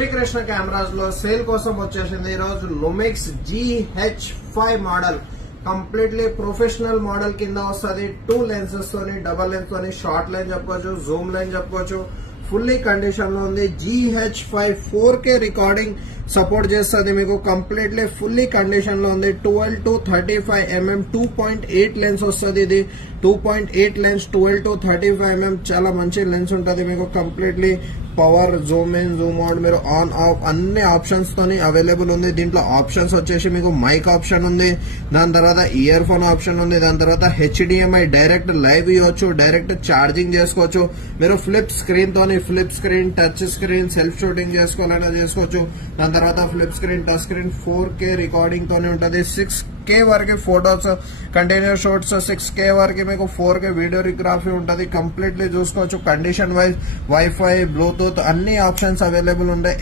Srikrishna cameras లో sale కోసం వచ్చేసింది ఈ రోజు Lumix GH5 model completely professional model కింద వస్తుంది. 2 లెన్సెస్ తోని డబల్ లెన్స్ తోని షార్ట్ లెన్స్ చెప్పొచ్చు, జూమ్ లెన్స్ చెప్పొచ్చు. ఫుల్లీ కండిషన్ లో ఉంది. GH5 4K రికార్డింగ్ సపోర్ట్ చేస్తుంది. మీకు కంప్లీట్లీ ఫుల్లీ కండిషన్ లో ఉంది. 12 to 35 mm 2.8 లెన్స్ వస్తుంది. ఇది 2.8 లెన్స్ 12 to 35 mm చాలా మంచి లెన్స్ ఉంటుంది. మీకు completely power, Zoom in, Zoom out, మీరు ఆన్ ఆఫ్ అన్ని ఆప్షన్స్ తోని అవైలబుల్ ఉంది. దీంట్లో ఆప్షన్స్ వచ్చేసి మీకు మైక్ ఆప్షన్ ఉంది, దాని తర్వాత ఇయర్ ఫోన్ ఆప్షన్ ఉంది, దాని తర్వాత HDMI డైరెక్ట్ లైవ్ ఇవ్వచ్చు, డైరెక్ట్ ఛార్జింగ్ చేసుకోవచ్చు. మీరు ఫ్లిప్ స్క్రీన్ తోని flip screen, touch screen, self shooting చేసుకోవాలన్నా చేసుకోవచ్చు. దాని తర్వాత flip screen, touch screen 4K recording తోనే ఉంటుంది. 6K వరకు ఫోటోస్, కంటిన్యూస్ షాట్స్ 6K వరకు మీకు 4K వీడియోగ్రఫీ ఉంటుంది. కంప్లీట్లీ చూసుకోవచ్చు. కండిషన్ వైజ్ వైఫై, బ్లూటూత్ అన్ని ఆప్షన్స్ అవైలబుల్ ఉంటాయి.